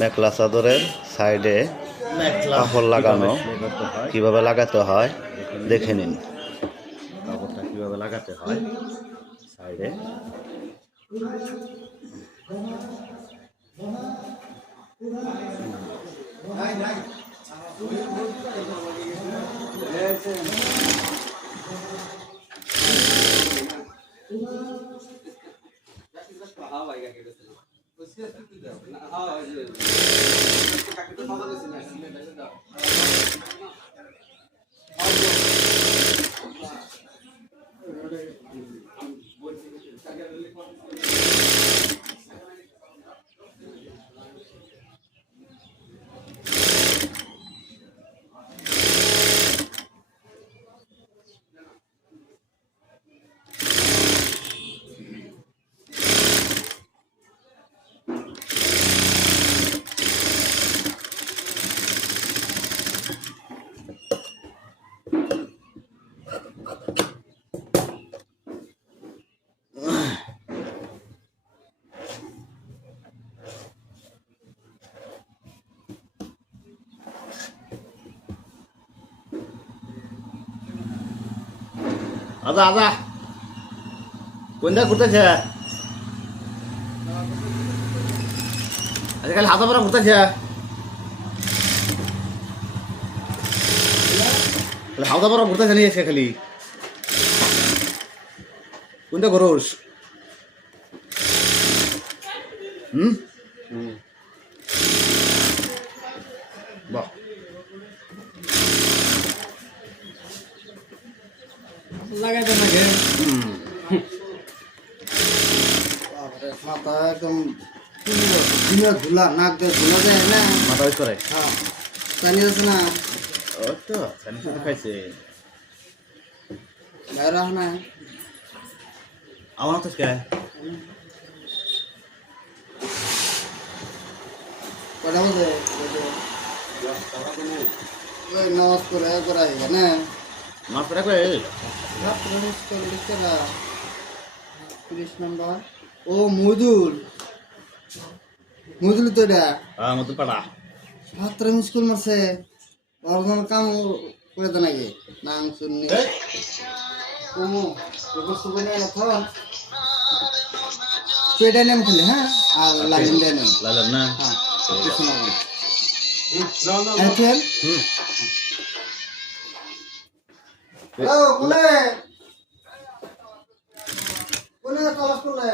মেখলা চাদরের সাইডে কাপড় লাগানো কিভাবে লাগাতে হয় দেখে নিন। কাপড়টা কিভাবে লাগাতে হয় সাইডে। আদা আদা কোনটা ঘুরতেছে আজকাল হাতা পরা ঘুরতেছে হাওদা পরা ঘুরতেছে নিয়ে এসে খালি কোনটা ঘোরস বাহ লাগাই দেন আগে মাথা একদম ধুলা নাক দিয়ে ধুলা যায় না মাথা ওই করে হ্যাঁ জানি আছে না ওই তো জানি শুধু খাইছে বাইরে না আমার তো কে কটা বলছে ওই নজ করে করা না মাছ পড়া করে 30 নম্বর ও মইদুল তো এটা মতো পাড়া ছাত্র স্কুল মারছে ওর কাম করে দেন আগে নাং শুননি ওমো এবার সুবনে না ফোন পেটা নেম খুলে হ্যাঁ আর লাইন দেন লাগলাম না হ্যাঁ কিছু না এখন ও কোনে কোনে ক্লাস করলে